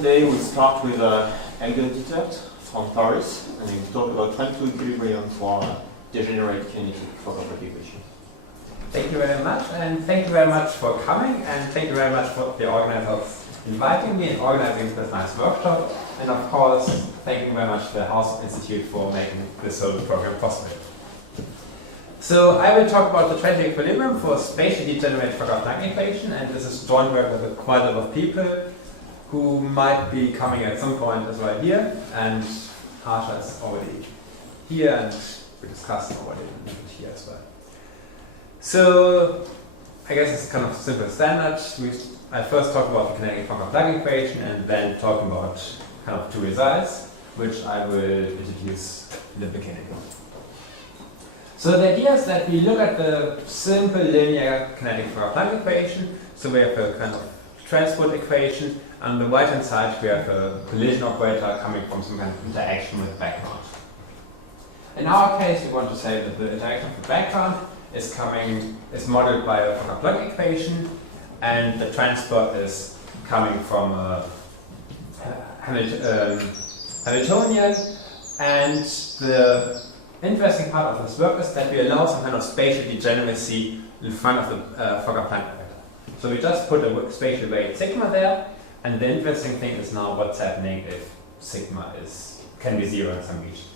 today we start with Helge Dietert from Paris, and he will talk about quantum equilibrium for degenerate kinetic Fokker-Planck equation. Thank you very much, and thank you very much for coming, and thank you very much for the organizers inviting me and organizing this nice workshop. And of course, thank you very much to the Hausdorff Institute for making this whole program possible. So I will talk about the quantum equilibrium for spatially degenerate Fokker-Planck equation, and this is joint work with quite a lot of people who might be coming at some point as well here, and Harsha is already here, and we discussed already here as well. So I guess it's kind of simple standard. I first talk about the kinetic Fokker-Planck equation and then talk about kind of two results, which I will introduce in the beginning. So the idea is that we look at the simple linear kinetic Fokker-Planck equation. So we have a kind of transport equation. On the right hand side we have a collision operator coming from some kind of interaction with background. In our case we want to say that the interaction with the background is modeled by a Fokker-Planck equation, and the transport is coming from a Hamiltonian. And the interesting part of this work is that we allow some kind of spatial degeneracy in front of the Fokker-Planck operator. So we just put a spatial weight sigma there, and the interesting thing is now what's happening if sigma can be zero in some region.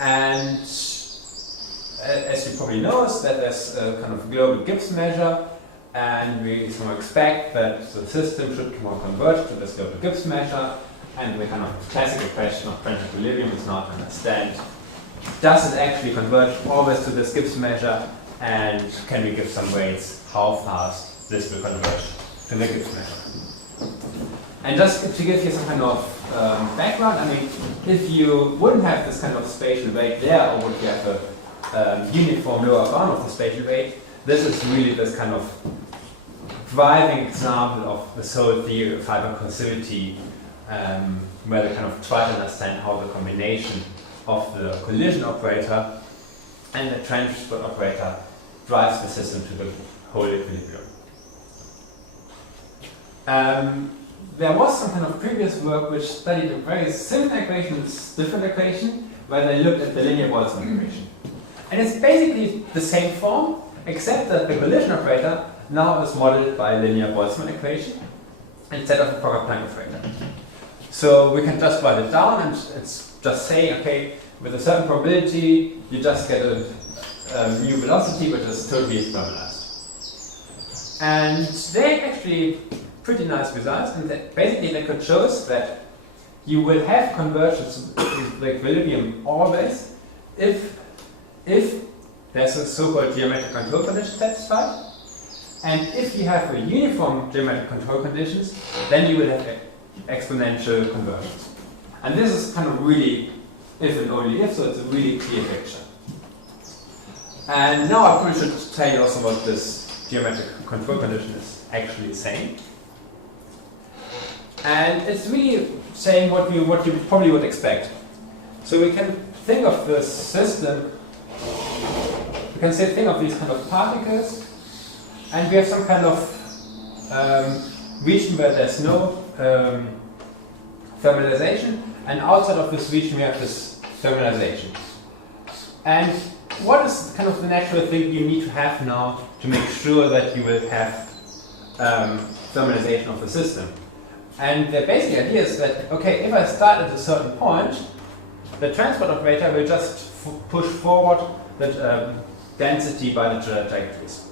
And as you probably know, is that there's a kind of global Gibbs measure, and we somehow expect that the system should converge to this global Gibbs measure, and the kind of classical question of quantum equilibrium is now to understand, does it actually converge always to this Gibbs measure, and can we give some weights how fast this will converge to the Gibbs measure? And just to give you some kind of background, I mean, if you wouldn't have this kind of spatial weight there, or would you have a uniform lower bound of the spatial weight, this is really this kind of driving example of this whole theory of hypocoercivity, where they kind of try to understand how the combination of the collision operator and the transport operator drives the system to the whole equilibrium. There was some kind of previous work which studied a very similar equation, different equation, where they looked at the linear Boltzmann equation. And it's basically the same form, except that the collision operator now is modeled by a linear Boltzmann equation instead of a Fokker-Planck operator. So we can just write it down, and it's just saying, okay, with a certain probability, you just get a new velocity which is totally thermalized. And they actually pretty nice results, and basically they could show us that you will have convergence to the equilibrium always if there's a so-called geometric control condition satisfied, and if you have a uniform geometric control conditions, then you will have exponential convergence. And this is kind of really if and only if, so it's a really clear picture. And now I probably should tell you also what this geometric control condition is actually saying. And it's really saying what you probably would expect. So we can think of the system, we can say think of these kind of particles, and we have some kind of region where there's no thermalization, and outside of this region we have this thermalization. And what is kind of the natural thing you need to have now to make sure that you will have thermalization of the system? And the basic idea is that, okay, if I start at a certain point, the transport operator will just push forward the density by the trajectories.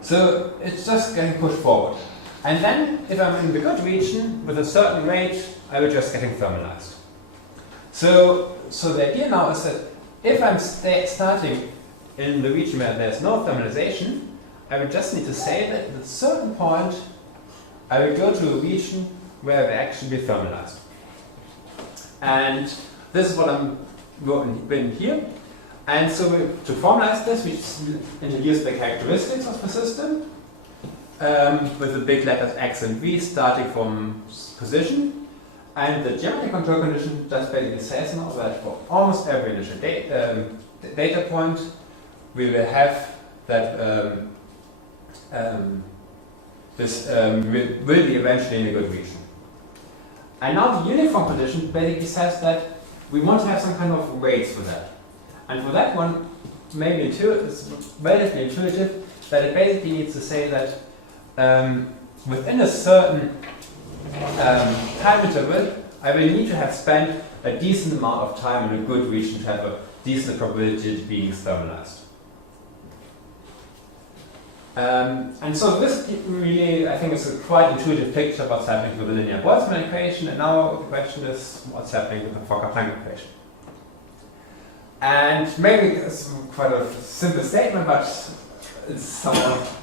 So it's just getting pushed forward. And then, if I'm in the good region with a certain rate, I will just getting thermalized. So the idea now is that if I'm starting in the region where there's no thermalization, I will just need to say that at a certain point, I will go to a region where I will actually be thermalized. And this is what I'm going here. And so to formalize this, we just introduce the characteristics of the system with the big letters x and v starting from position. And the geometric control condition just basically says now that for almost every initial data point, we will have that this will be eventually in a good region. And now the uniform condition basically says that we want to have some kind of weights for that. And for that one, maybe it's relatively intuitive that it basically needs to say that within a certain time interval, I will need to have spent a decent amount of time in a good region to have a decent probability of being thermalized. And so this really, I think, is a quite intuitive picture of what's happening with the linear Boltzmann equation. And now the question is, what's happening with the Fokker-Planck equation? And maybe it's quite a simple statement, but it's somewhat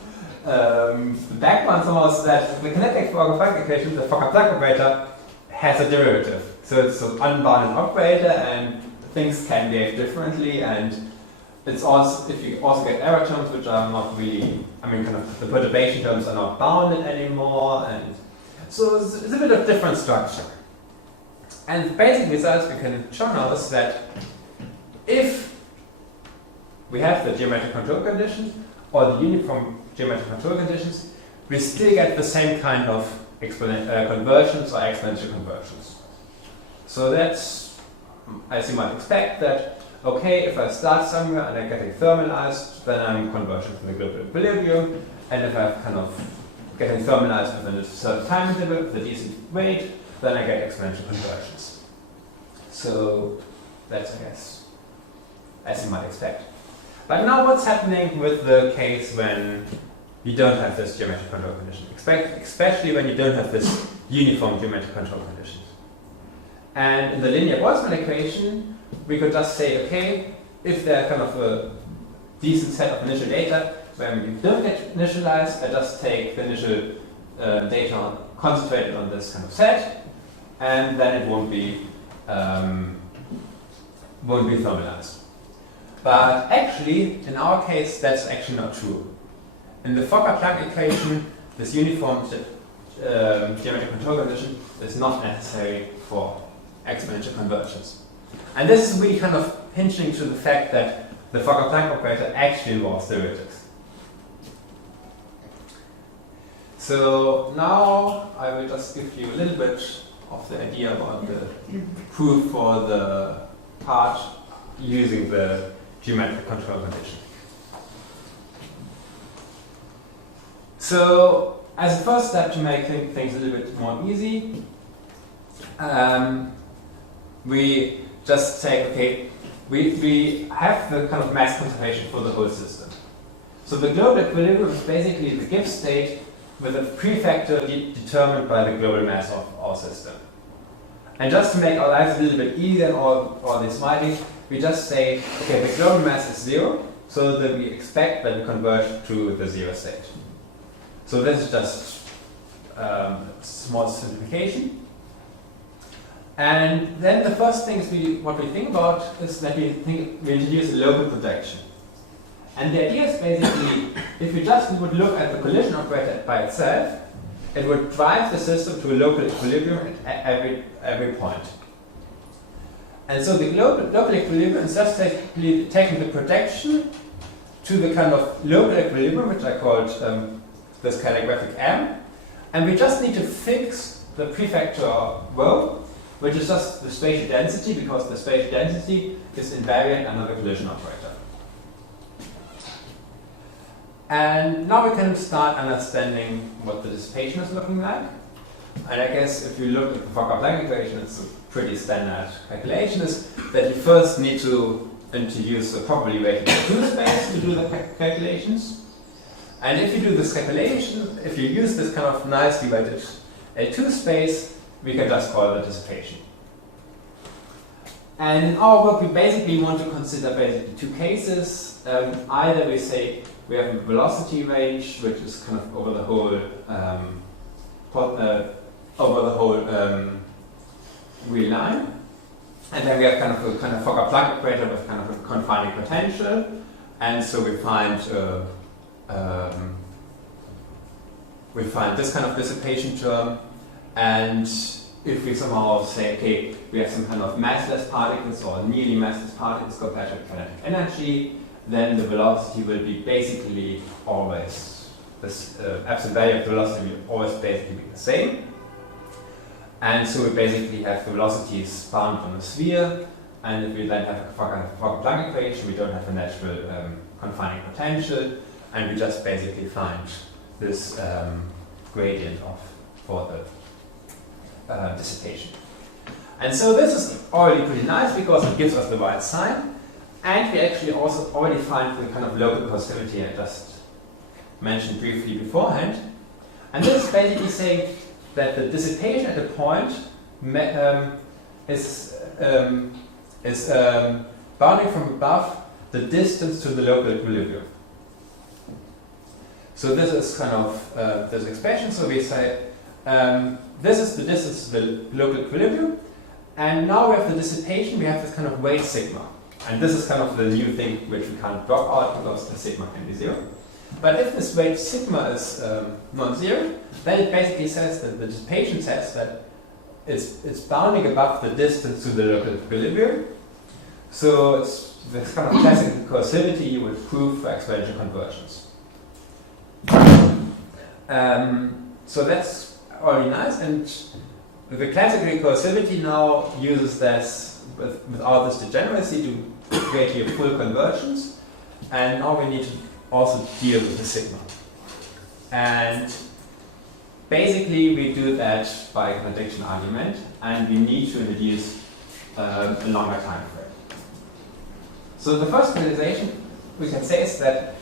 the background somehow is that the kinetic Fokker-Planck equation, the Fokker-Planck operator, has a derivative. So it's an unbounded operator, and things can behave differently, and it's also, if you also get error terms which are not really, I mean, kind of the perturbation terms are not bounded anymore, and so it's a bit of different structure. And the basic results we can show now is that if we have the geometric control conditions or the uniform geometric control conditions, we still get the same kind of conversions or exponential conversions. So that's, as you might expect, that okay, if I start somewhere and I'm getting thermalized, then I'm converging to the global equilibrium, and if I'm kind of getting thermalized within a certain time interval with a decent weight, then I get exponential conversions. So that's, I guess, as you might expect. But now what's happening with the case when you don't have this geometric control condition, especially when you don't have this uniform geometric control condition? And in the linear Boltzmann equation, we could just say, okay, if there's kind of a decent set of initial data, when we don't get initialized, I just take the initial data concentrated on this kind of set, and then it won't be thermalized. But actually, in our case, that's actually not true. In the Fokker-Planck equation, this uniform geometric control condition is not necessary for exponential convergence. And this is really kind of hinging to the fact that the Fokker-Planck operator actually involves derivatives. So now I will just give you a little bit of the idea about the proof for the part using the geometric control condition. So as a first step to make things a little bit more easy, we just say, okay, we have the kind of mass conservation for the whole system. So the global equilibrium is basically the Gibbs state with a prefactor determined by the global mass of our system. And just to make our lives a little bit easier and all this writing, we just say, okay, the global mass is 0, so that we expect that we converge to the 0 state. So this is just a small simplification. And then the first things what we think about is that we introduce a local projection. And the idea is basically, if we just would look at the collision operator by itself, it would drive the system to a local equilibrium at every point. And so the local equilibrium is just taking the projection to the kind of local equilibrium, which I called the scalar graphic M, and we just need to fix the prefactor rho, which is just the spatial density, because the spatial density is invariant under the collision operator. And now we can start understanding what the dissipation is looking like. And I guess if you look at the Fokker-Planck equation, it's a pretty standard calculation, is that you first need to introduce a properly weighted A2 space to do the calculations. And if you do this calculation, if you use this kind of nicely weighted A2 space, we can just call it dissipation. And in our work, we basically want to consider basically two cases. Either we say we have a velocity range, which is kind of over the whole real line, and then we have kind of a Fokker-Planck operator with kind of a confining potential, and so we find this kind of dissipation term, and if we somehow say, okay, we have some kind of massless particles or nearly massless particles compared to kinetic energy, then the velocity will be basically always this absolute value of the velocity will always basically be the same. And so we basically have the velocities bound on the sphere, and if we then have a Fokker-Planck equation, we don't have a natural confining potential, and we just basically find this gradient for the dissipation. And so this is already pretty nice because it gives us the right sign, and we actually also already find the kind of local coercivity I just mentioned briefly beforehand. And this is basically saying that the dissipation at a point is bounding from above the distance to the local equilibrium. So this is kind of this expression. So we say this is the distance to the local equilibrium, and now we have the dissipation. We have this kind of weight sigma, and this is kind of the new thing which we can't drop out because the sigma can be 0. But if this weight sigma is non-zero, then it basically says that the dissipation says that it's bounding above the distance to the local equilibrium. So it's this kind of classical coercivity you would prove for exponential conversions. So that's already nice, and the classical coercivity now uses this without this degeneracy to create here full conversions, and now we need to also deal with the sigma. And basically we do that by a contradiction argument, and we need to introduce a longer time frame. So the first realization we can say is that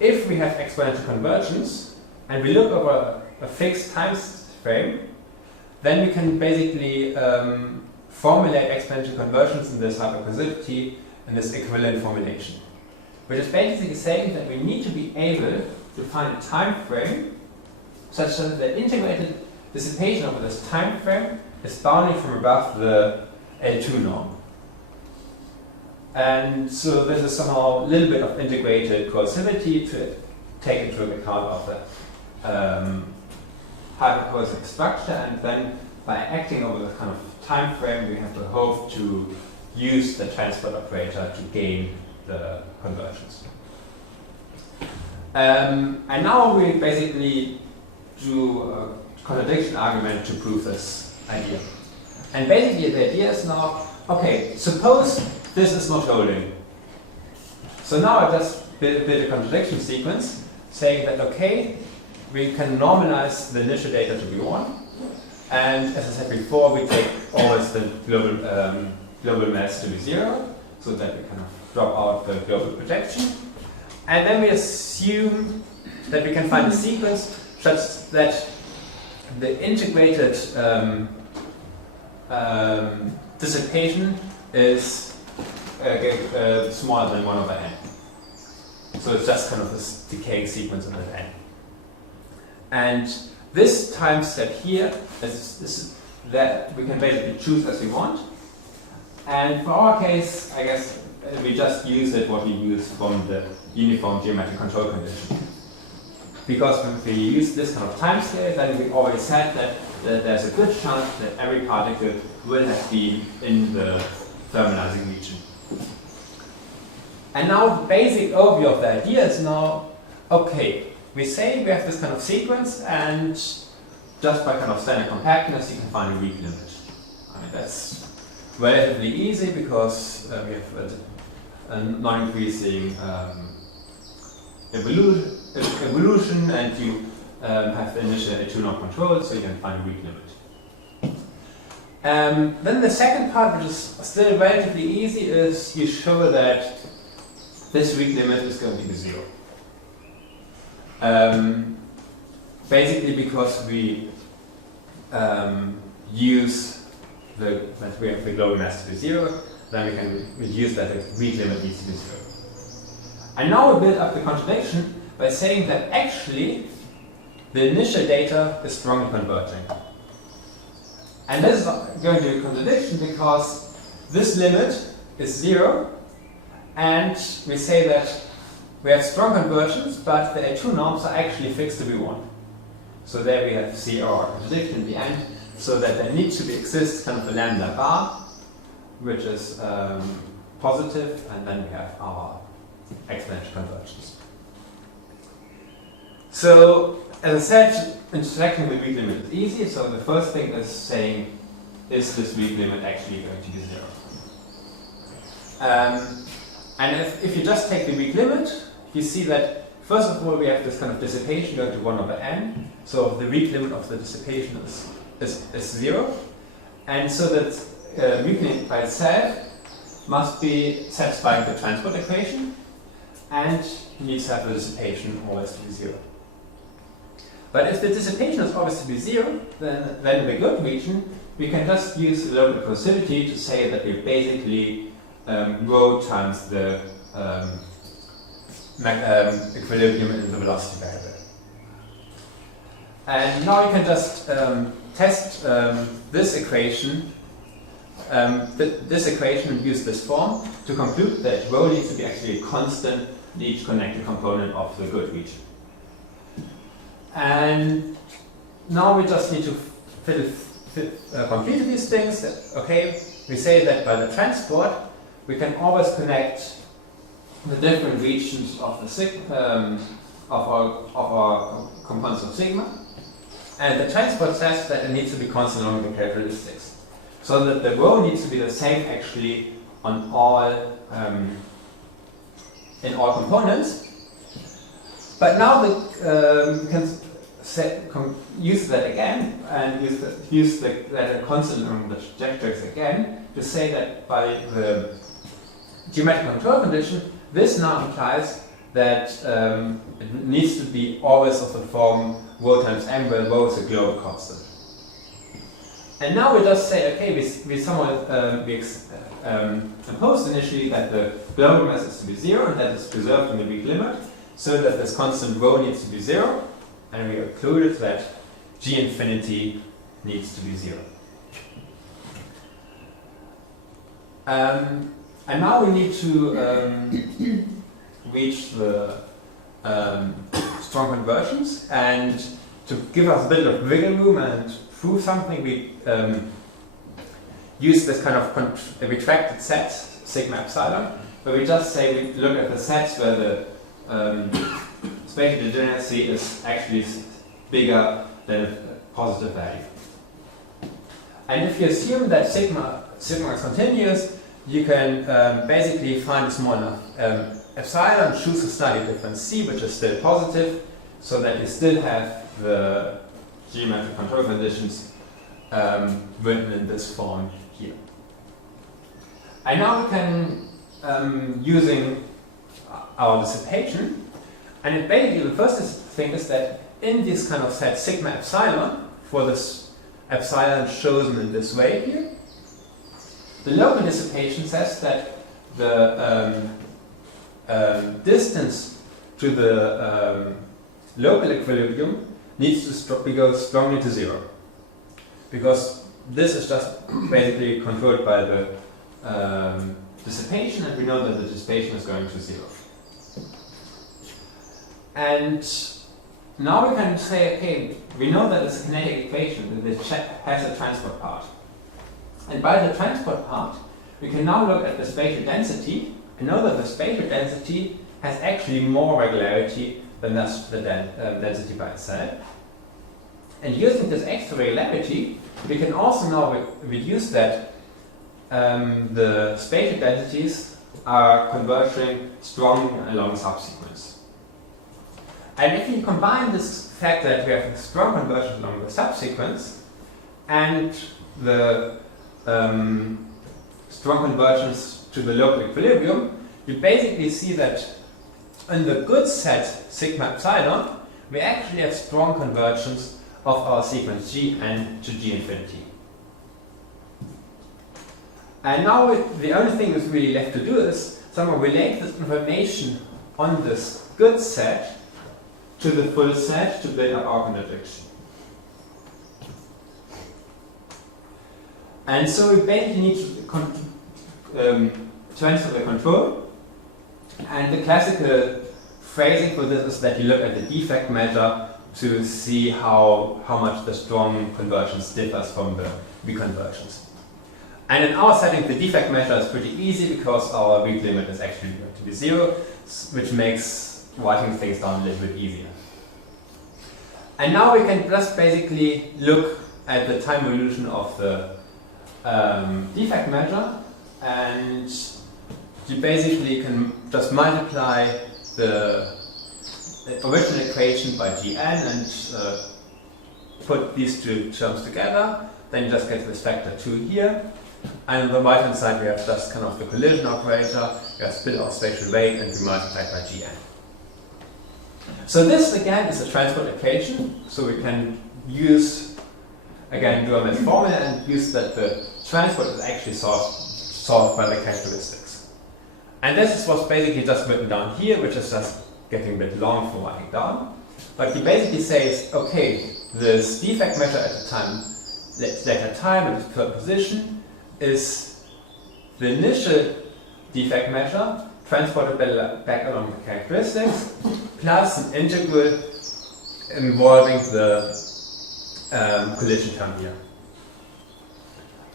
if we have exponential convergence and we look over a fixed time frame, then we can basically formulate exponential convergence in this hypocoercivity in this equivalent formulation, which is basically saying that we need to be able to find a time frame such that the integrated dissipation over this time frame is bounding from above the L2 norm. And so this is somehow a little bit of integrated coercivity to take into account of the hypercoercive structure, and then by acting over the kind of time frame we have the hope to use the transport operator to gain the convergence. And now we basically do a contradiction argument to prove this idea. And basically the idea is now, okay, suppose this is not holding. So now I just build a contradiction sequence saying that, okay, we can normalize the initial data to be 1. And as I said before, we take always the global mass to be 0, so that we kind of drop out the global projection. And then we assume that we can find a sequence such that the integrated dissipation is smaller than 1 over n. So it's just kind of this decaying sequence of n. And this time step here is that we can basically choose as we want. And for our case, I guess we just use it what we use from the uniform geometric control condition. Because when we use this kind of time scale, then we always said that there's a good chance that every particle will have been in the thermalizing region. And now the basic overview of the idea is now, okay, we say we have this kind of sequence, and just by kind of standard compactness you can find a weak limit. I mean, that's relatively easy because we have a non-increasing evolution, and you have the initial A2 not controlled, so you can find a weak limit. Then the second part, which is still relatively easy, is you show that this weak limit is going to be 0. Basically because we use that we have the global mass to be 0, then we can reduce that the weak limit needs to be 0. And now we build up the contradiction by saying that actually the initial data is strongly converging. And this is going to be a contradiction because this limit is 0, and we say that we have strong convergence, but the A2 norms are actually fixed to be 1. So there we have C or contradiction in the end, so that there needs to exist kind of a lambda bar, which is positive, and then we have our exponential convergence. So, as I said, intersecting the weak limit is easy. So the first thing is saying, is this weak limit actually going to be 0? And if you just take the weak limit, you see that first of all we have this kind of dissipation going to 1 over n. So the weak limit of the dissipation is 0. And so that weak limit by itself must be satisfying the transport equation and needs to have the dissipation always to be 0. But if the dissipation is always to be 0, then in the good region we can just use local coercivity to say that we basically rho times the equilibrium in the velocity variable. And now you can just test this equation and use this form to conclude that rho needs to be actually a constant in each connected component of the good region. And now we just need to complete these things. Okay, we say that by the transport we can always connect the different regions of the of our components of sigma, and the transport says that it needs to be constant along the characteristics, so that the rho needs to be the same actually on all in all components. But now we can use that again and use that constant along the trajectories again to say that by the geometric control condition, this now implies that it needs to be always of the form rho times m, where rho is a global constant. And now we just say, okay, we somewhat imposed initially that the global mass is to be 0 and that is preserved in the weak limit, so that this constant rho needs to be 0, and we concluded that G infinity needs to be 0. And now we need to reach the strong conversions, and to give us a bit of wiggle room and prove something, we use this kind of retracted set, sigma epsilon, where we just say we look at the sets where the spatial degeneracy is actually bigger than a positive value. And if you assume that sigma is continuous, you can basically find a small enough epsilon, choose a slightly different c, which is still positive, so that you still have the geometric control conditions written in this form here. And now we can, using our dissipation, and it basically the first thing is that in this kind of set sigma epsilon, for this epsilon chosen in this way here, the local dissipation says that the distance to the local equilibrium needs to go strongly to 0, because this is just basically controlled by the dissipation, and we know that the dissipation is going to 0. And now we can say, okay, we know that it's a kinetic equation, that it has a transport part. And by the transport part, we can now look at the spatial density and know that the spatial density has actually more regularity than just the density by itself. And using this extra regularity, we can also now reduce that the spatial densities are converging strongly along a subsequence. And if you combine this fact that we have a strong convergence along the subsequence and the strong convergence to the local equilibrium, you basically see that in the good set sigma epsilon, we actually have strong convergence of our sequence G and to G infinity. And now the only thing that's really left to do is somehow relate this information on this good set to the full set to build up our contradiction. And so we basically need to transfer the control. And the classical phrasing for this is that you look at the defect measure to see how much the strong convergence differs from the weak convergence. And in our setting, the defect measure is pretty easy because our weak limit is actually going to be 0, which makes writing things down a little bit easier. And now we can just basically look at the time evolution of the defect measure, and you basically can just multiply the original equation by Gn and put these two terms together. Then you just get this factor 2 here. And on the right hand side we have just kind of the collision operator, we have split off spatial weight, and we multiply it by Gn. So this again is a transport equation, so we can use again Duhamel's formula and use that the transport is actually solved by the characteristics. And this is what's basically just written down here, which is just getting a bit long for writing down. But he basically says, okay, this defect measure at the time, later time at the third position is the initial defect measure transported back along the characteristics plus an integral involving the collision term here.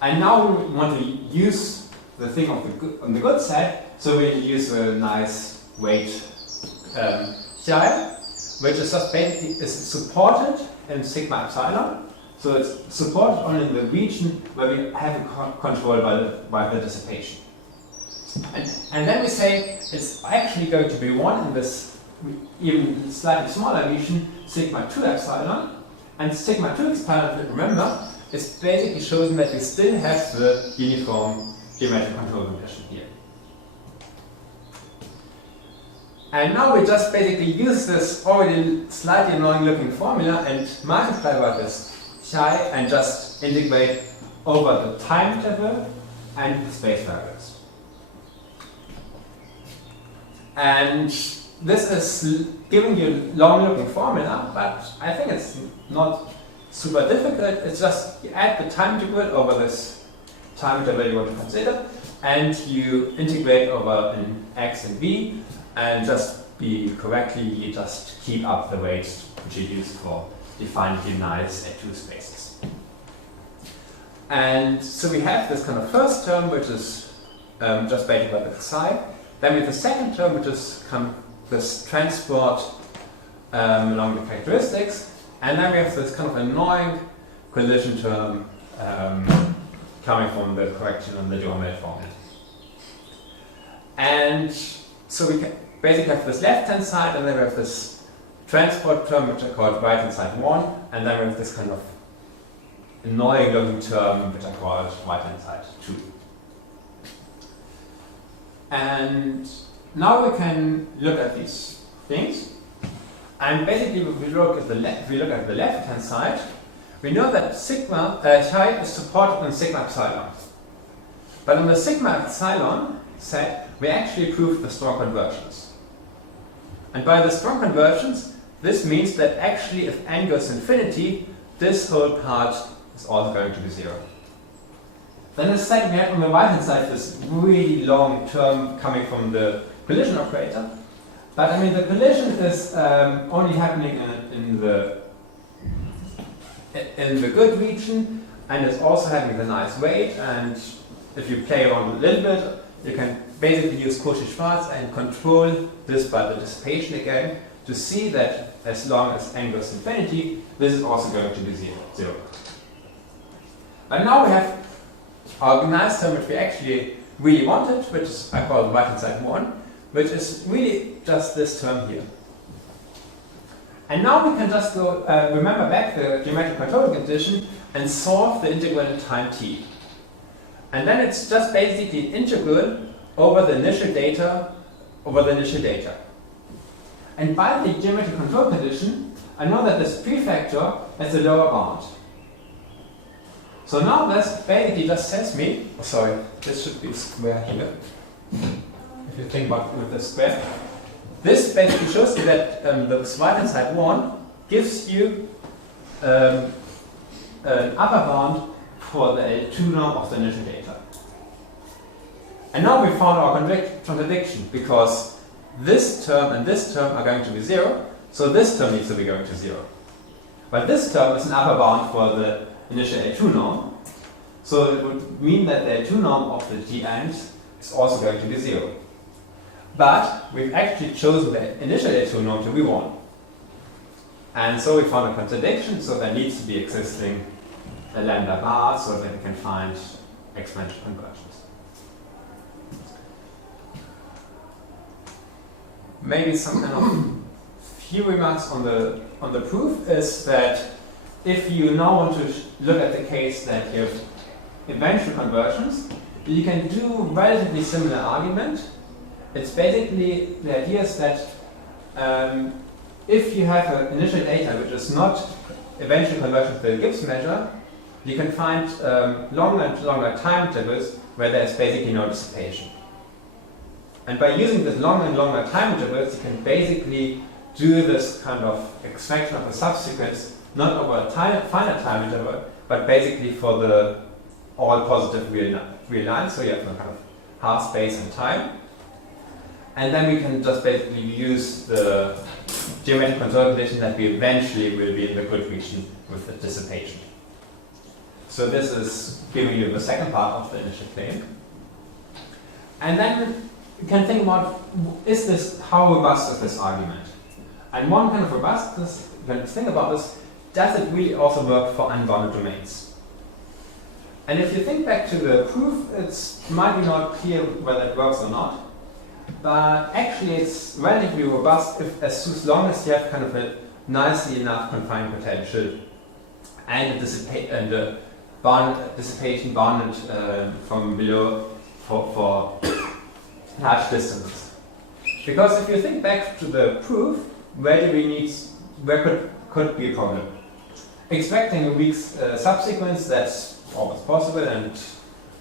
And now we want to use the thing on the good side, so we use a nice weight psi, which is just basically is supported in sigma epsilon. So it's supported only in the region where we have a control by the dissipation. And then we say it's actually going to be 1 in this even slightly smaller region, sigma 2 epsilon. And sigma 2 epsilon, remember, is basically showing that we still have the uniform geometric control condition here. And now we just basically use this already slightly annoying looking formula and multiply by this psi and just integrate over the time interval and the space variables. And this is giving you a long looking formula, but I think it's not super difficult. It's just you add the time integral over this time interval you want to consider, and you integrate over in x and v, and just be correctly, you just keep up the weights which you use for defining the nice A2 spaces. And so we have this kind of first term, which is just basically by the psi. Then we have the second term, which is this transport along the characteristics. And then we have this kind of annoying collision term coming from the correction on the Duhamel formula. And so we can basically have this left-hand side, and then we have this transport term, which I called right-hand side 1, and then we have this kind of annoying looking term, which I called right-hand side 2. And now we can look at these things. And basically, if we look at the left-hand side, we know that sigma chi is supported on sigma epsilon. But on the sigma epsilon set, we actually proved the strong convergence. And by the strong convergence, this means that actually if n goes to infinity, this whole part is also going to be 0. Then instead we have on the right hand side this really long term coming from the collision operator. But I mean the collision is only happening in the good region, and it's also having the nice weight, and if you play around a little bit, you can basically use Cauchy-Schwarz and control this by the dissipation again to see that as long as n goes to infinity, this is also going to be 0. But now we have our nice term which we actually really wanted, which is I call right hand side 1, which is really just this term here. And now we can just go remember back the geometric control condition and solve the integral in time t. And then it's just basically integral over the initial data And by the geometric control condition, I know that this prefactor has a lower bound. So now this basically just tells me, oh sorry, this should be a square here. If you think about it with the square. This basically shows you that the right hand side 1 gives you an upper bound for the L2 norm of the initial data. And now we found our contradiction, because this term and this term are going to be 0, so this term needs to be going to 0. But this term is an upper bound for the initial L2 norm, so it would mean that the L2 norm of the G end is also going to be 0. But we've actually chosen the initial L2 norm to be 1. And so we found a contradiction, so there needs to be existing a lambda bar so that we can find exponential convergence. Maybe some kind of few remarks on the proof is that if you now want to look at the case that you have eventual convergence, you can do relatively similar argument. It's basically, the idea is that if you have an initial data which is not eventual convergence with the Gibbs measure, you can find longer and longer time intervals where there's basically no dissipation. And by using this longer and longer time intervals, you can basically do this kind of extraction of a subsequence not over a finite time interval, but basically for the all positive real lines, so you have a kind of half space and time. And then we can just basically use the geometric control condition that we eventually will be in the good region with the dissipation. So this is giving you the second part of the initial claim. And then you can think about, how robust is this argument? And one kind of robustness, you can think about this, does it really also work for unbounded domains? And if you think back to the proof, it might be not clear whether it works or not, but actually it's relatively robust as long as you have kind of a nicely enough confined potential and the dissipation bounded from below for large distances. Because if you think back to the proof, where could be a problem? Expecting a weak subsequence, that's always possible and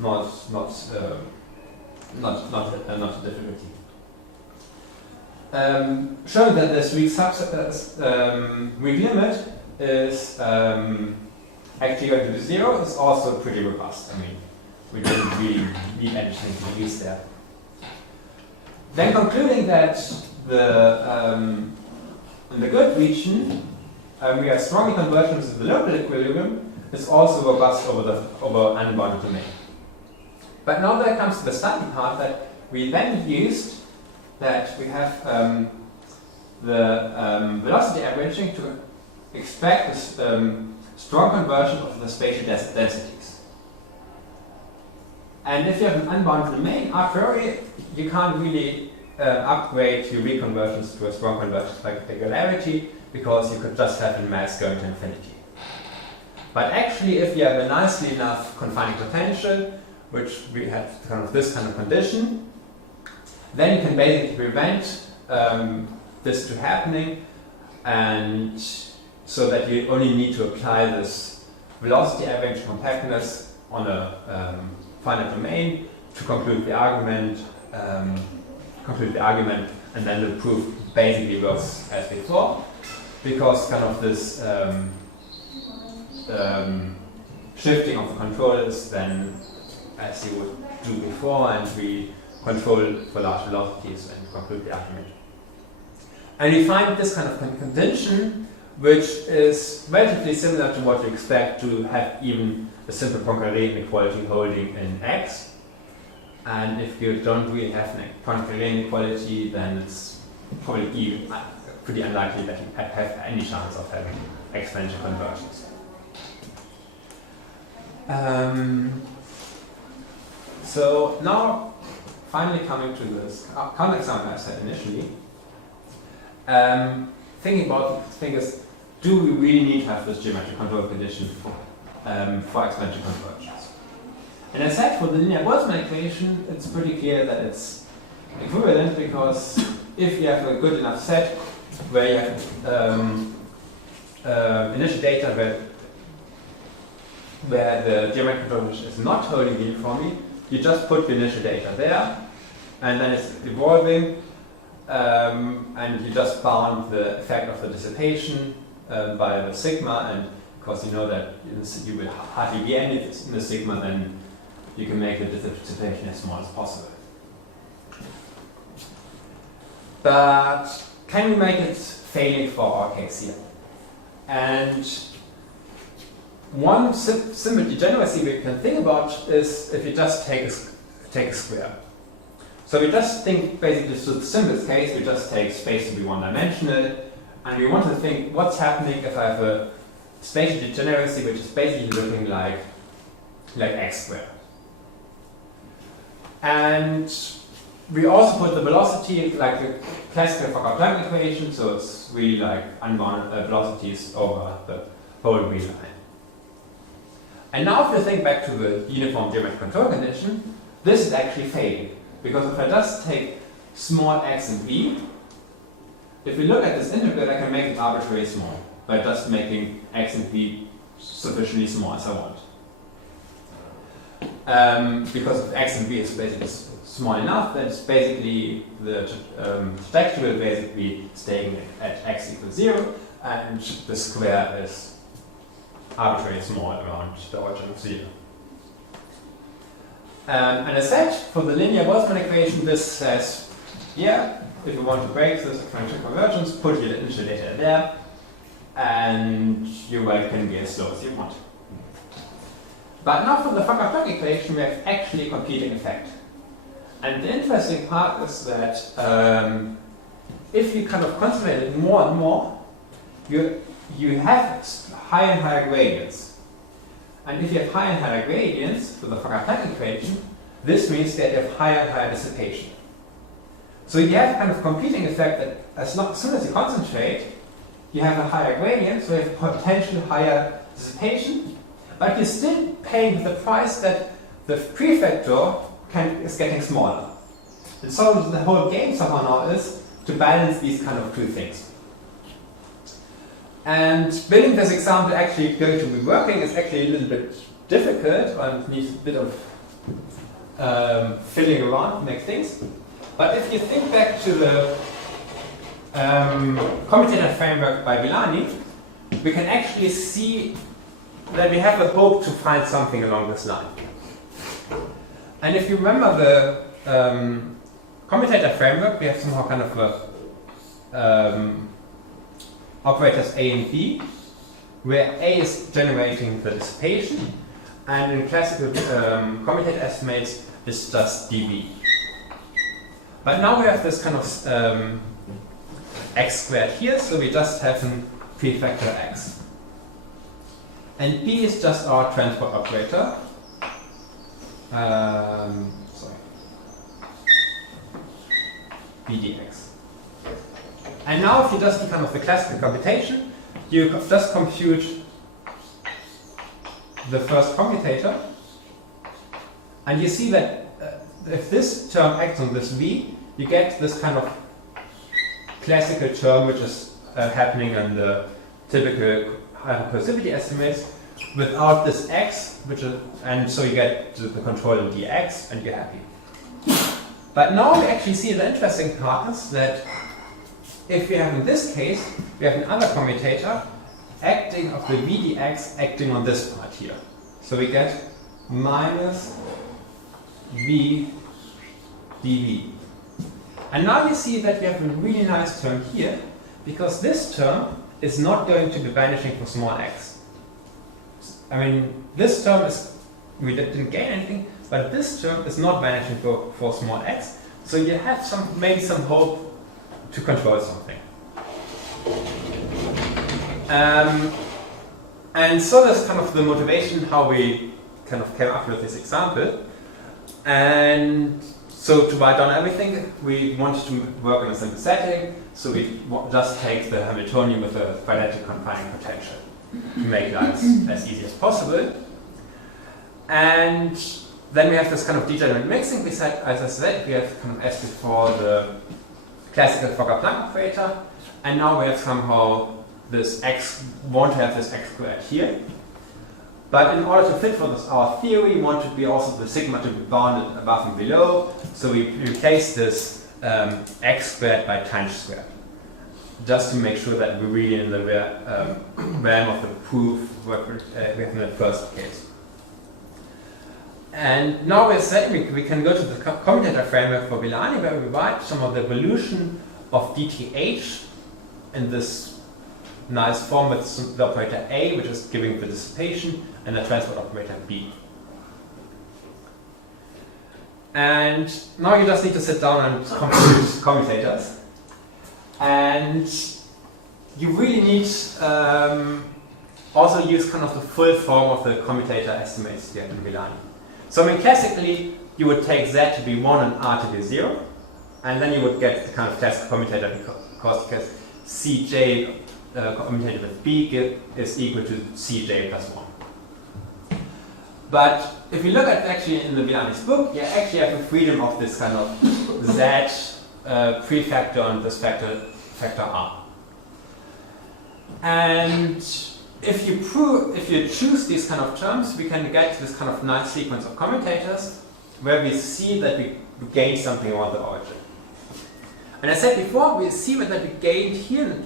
not a difficulty. Showing that this weak limit is actually going to be 0 is also pretty robust. I mean, we don't really need anything to use there. Then concluding that in the good region, we are strongly convergent with the local equilibrium, is also robust over unbounded domain. But now there comes to the study part that we then used that we have the velocity averaging to expect this strong conversion of the spatial densities. And if you have an unbounded domain, a priori, you can't really upgrade your reconversions to a strong convergence by regularity, because you could just have a mass going to infinity. But actually, if you have a nicely enough confining potential, which we have kind of this kind of condition, then you can basically prevent this to happening, and so that you only need to apply this velocity average compactness on a finite domain to conclude the argument, and then the proof basically works as before, because kind of this shifting of the controls then as you would do before, and we control for large velocities and conclude the argument. And we find this kind of condition, which is relatively similar to what you expect to have even a simple Poincare inequality holding in X. And if you don't really have an Poincare inequality, then it's probably pretty unlikely that you have any chance of having exponential convergence. So now, finally coming to this counterexample I said initially, thinking about the thing is, do we really need to have this geometric control condition for exponential convergence? And as said, for the linear Boltzmann equation, it's pretty clear that it's equivalent, because if you have a good enough set where you have initial data where the geometric control is not holding uniformly, you just put the initial data there, and then it's evolving, and you just bound the effect of the dissipation by the sigma, and because you know that you will hardly be any in the sigma, then you can make the dissipation as small as possible. But can we make it failing for our case here? And one simple degeneracy we can think about is if you just take a square. So we just think basically, so the simplest case, we just take space to be one-dimensional, And we want to think what's happening if I have a spatial degeneracy which is basically looking like x squared. And we also put the velocity like the classical Fokker-Planck equation, so it's really like unbounded velocities over the whole real line. And now if you think back to the uniform geometric control condition, this is actually failing. Because if I just take small x and b, if we look at this integral, I can make it arbitrarily small by just making x and b sufficiently small as I want. Because if x and b is basically small enough, then it's basically the trajectory will basically staying at x equals 0, and the square is arbitrarily small around the origin of 0. And as said, for the linear Boltzmann equation, this says, yeah, if you want to break this exponential convergence, put your initial data there, and your work can be as slow as you want. But now for the Fokker-Planck equation, we have actually a competing effect. And the interesting part is that if you kind of concentrate it more and more, you have higher and higher gradients. And if you have higher and higher gradients for the Fokker-Planck equation, this means that you have higher and higher dissipation. So you have kind of competing effect that as soon as you concentrate, you have a higher gradient, so you have potential higher dissipation, but you're still paying the price that the prefactor is getting smaller. And so the whole game somehow now is to balance these kind of two things. And building this example actually going to be working is actually a little bit difficult and needs a bit of fiddling around to make things. But if you think back to the commutator framework by Villani, we can actually see that we have a hope to find something along this line. And if you remember the commutator framework, we have somehow kind of a operators A and B, where A is generating the dissipation, and in classical commutator estimates, it's just dV. But now we have this kind of x squared here, so we just have a prefactor x. And B is just our transport operator. B dx. And now if you just do kind of the classical computation, you just compute the first commutator, and you see that if this term acts on this v, you get this kind of classical term which is happening in the typical hypocoercivity estimates without this x, and so you get the control in dx, and you're happy. But now we actually see the interesting part is that if we have in this case, we have another commutator acting of the v dx acting on this part here. So we get minus v dv. And now you see that we have a really nice term here, because this term is not going to be vanishing for small x. I mean, this term is, we didn't gain anything, but this term is not vanishing for small x. So you have maybe some hope to control something. And so that's kind of the motivation how we kind of came up with this example. And so to write down everything, we wanted to work on a simple setting, so we just take the Hamiltonian with a quadratic confining potential to make life as easy as possible. And then we have this kind of degenerate mixing. We said, as I said, we have kind of as before the classical Fokker-Planck operator, and now we have somehow this x, want to have this x squared here. But in order to fit for this our theory, we want to be also the sigma to be bounded above and below. So we replace this x squared by tanh squared, just to make sure that we're really in the realm of the proof what we have in the first case. And now we're saying we can go to the commutator framework for Villani, where we write some of the evolution of dth in this nice form with the operator A, which is giving the dissipation, and the transport operator B. And now you just need to sit down and compute commutators. And you really need also use kind of the full form of the commutator estimates here in Villani. So I mean, classically, you would take Z to be 1 and R to be 0, and then you would get the kind of test commutator because Cj commutated with B is equal to Cj plus 1. But if you look at actually in the Villani's book, you actually have the freedom of this kind of Z prefactor and this factor R. And if you choose these kind of terms, we can get this kind of nice sequence of commutators where we see that we gain something around the origin. And I said before, we see that we gained here,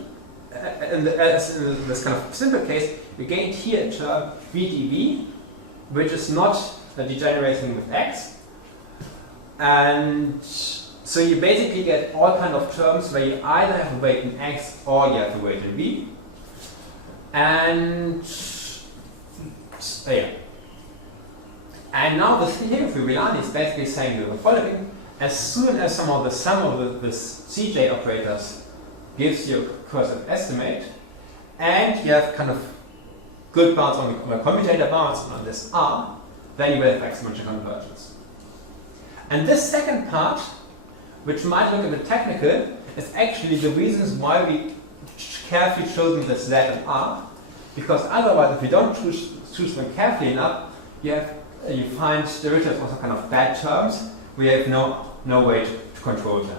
in this kind of simple case, we gained here a term VdV, which is not degenerating with X. And so you basically get all kind of terms where you either have a weight in X or you have a weight in V. And yeah. And now the theory of Villani is basically saying the following: as soon as somehow the sum of the Cj operators gives you a cursive estimate, and you have kind of good bounds on the commutator bounds on this R, then you will have exponential convergence. And this second part, which might look a bit technical, is actually the reasons why we carefully chosen this Z and R, because otherwise, if you don't choose them carefully enough, you find derivatives also kind of bad terms. We have no way to control them.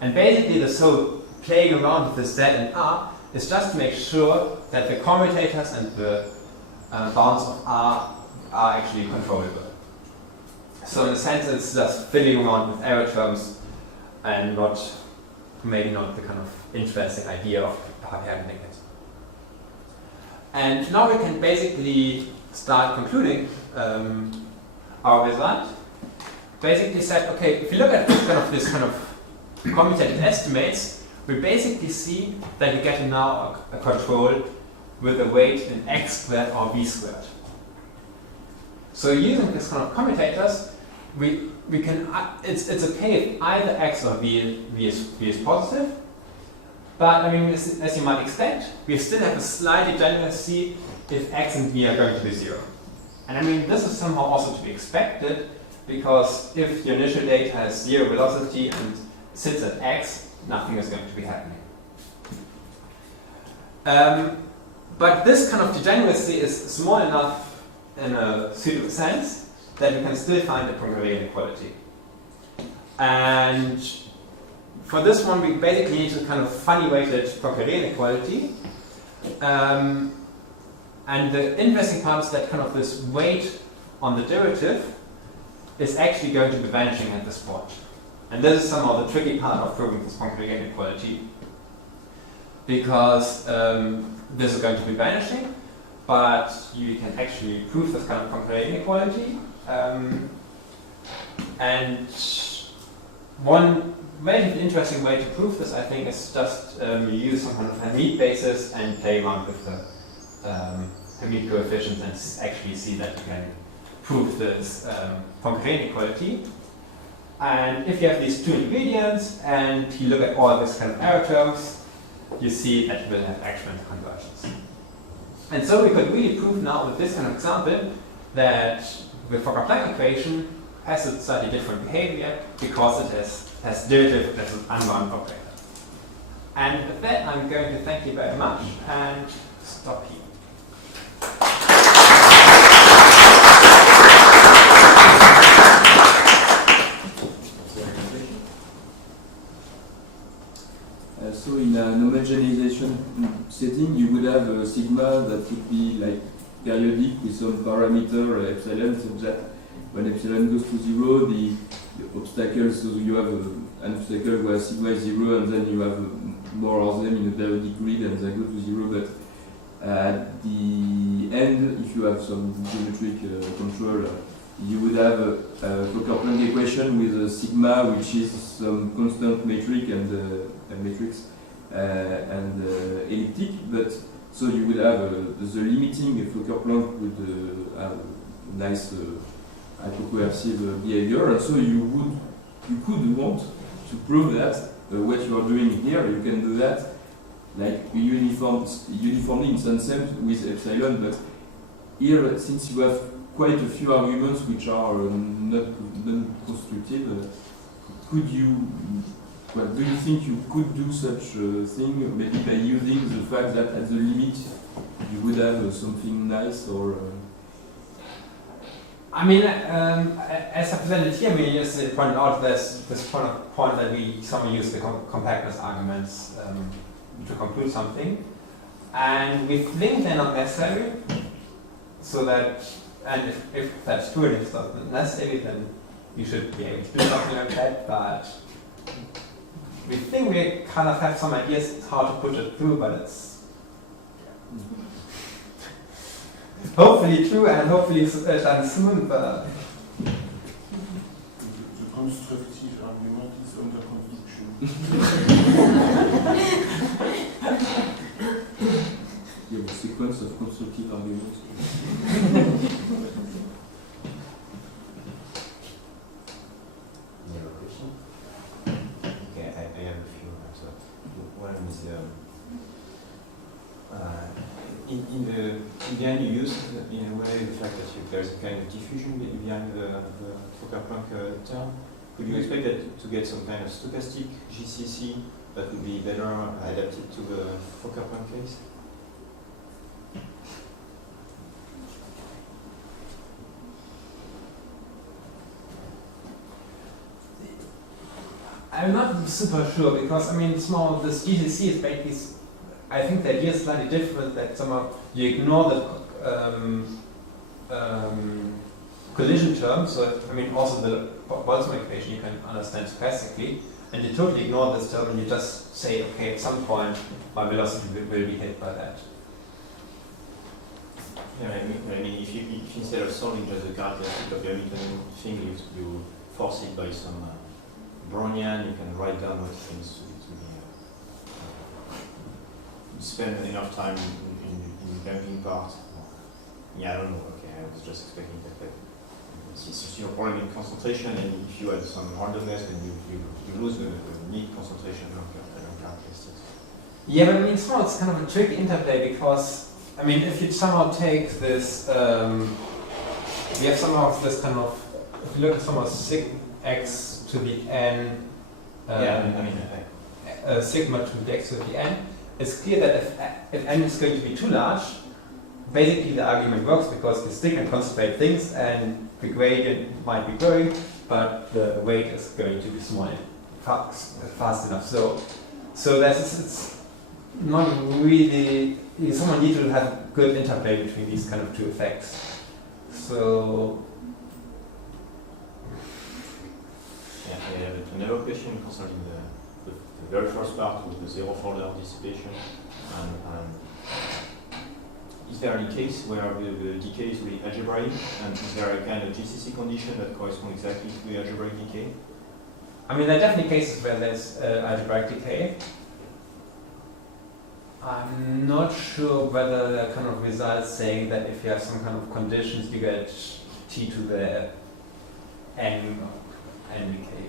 And basically, so playing around with this Z and R is just to make sure that the commutators and the bounds of R are actually controllable. So in a sense, it's just fiddling around with error terms and maybe not the kind of interesting idea of handling it. And now we can basically start concluding our result. Basically said, okay, if you look at this kind of commutated estimates, we basically see that we get now a control with a weight in X squared or V squared. So using this kind of commutators, we can it's okay if either X or V is positive, but I mean, as you might expect, we still have a slight degeneracy if X and V are going to be 0. And I mean, this is somehow also to be expected, because if your initial data has 0 velocity and sits at X, nothing is going to be happening. But this kind of degeneracy is small enough in a pseudo sense that we can still find a Poincare inequality. And for this one, we basically need a kind of funny weighted Poincare inequality. And the interesting part is that kind of this weight on the derivative is actually going to be vanishing at this point. And this is somehow the tricky part of proving this Poincare inequality, because this is going to be vanishing, but you can actually prove this kind of Poincare inequality. And one very interesting way to prove this, I think, is just you use some kind of Hermite basis and play around with the Hermite coefficients and actually see that you can prove this Poincare inequality. And if you have these two ingredients and you look at all this kind of error terms, you see that you will have exponential convergence. And so we could really prove now with this kind of example that the Fokker-Planck equation has a slightly different behavior because it has derivative as an unbound operator. And with that, I'm going to thank you very much and stop here. So in an homogenization setting, you would have a sigma that would be like periodic with some parameter epsilon, such that when epsilon goes to 0, the obstacles, so you have an obstacle where sigma is 0, and then you have more of them in a periodic grid and they go to 0. But at the end, if you have some geometric control, you would have a Fokker-Planck equation with a sigma, which is some constant metric and matrix and elliptic. But so you would have the limiting Fokker-Planck would have a nice hypocoercive behavior, and so you could want to prove that what you are doing here, you can do that like uniformly in some sense with epsilon, but here, since you have quite a few arguments which are not non-constructive, do you think you could do such a thing, maybe by using the fact that at the limit you would have something nice, or? I mean, as I presented here, we just pointed out there's this point that we somehow use the compactness arguments to conclude something, and we think they're not necessary. So that, and if that's true and it's not necessary, then you should be able to do something like that. But we think we kind of have some ideas how to put it through, but it's hopefully true and hopefully done soon. But the constructive argument is under conviction. You have a sequence of constructive arguments. Any other question? Okay, I have a few. So one is in the end you use in a way the fact that there's a kind of diffusion behind the Fokker-Planck term. Could you expect that to get some kind of stochastic GCC that would be better adapted to the Fokker-Planck case? I'm not super sure because I mean, this GCC is basically, I think the idea is slightly different. That somehow you ignore the collision term. So I mean, also the Boltzmann equation you can understand stochastically, and you totally ignore this term and you just say, okay, at some point my velocity will be hit by that. Yeah, I mean, if instead of solving just the characteristic of the Hamiltonian thing, you force it by some Brownian, you can write down what things to be. Spend enough time in the damping part. Yeah, I don't know. Okay, I was just expecting that. It's your problem in concentration, and if you add some randomness, then you lose the neat concentration along characteristics. Yeah, but I mean, somehow it's kind of a tricky interplay because I mean, if you somehow take this, we have somehow this kind of, if you look at somehow sig x to the n, sigma to the x to the n, it's clear that if n is going to be too large, basically the argument works because you stick and concentrate things and the gradient might be growing, but the weight is going to be small fast enough. So it's not really, someone needs to have good interplay between these kind of two effects. So yeah, I have another question concerning the very first part with the zero folder dissipation. Is there any case where the decay is really algebraic, and is there a kind of GCC condition that corresponds exactly to the algebraic decay? I mean, there are definitely cases where there's algebraic decay. I'm not sure whether there are kind of results saying that if you have some kind of conditions, you get t to the n decay.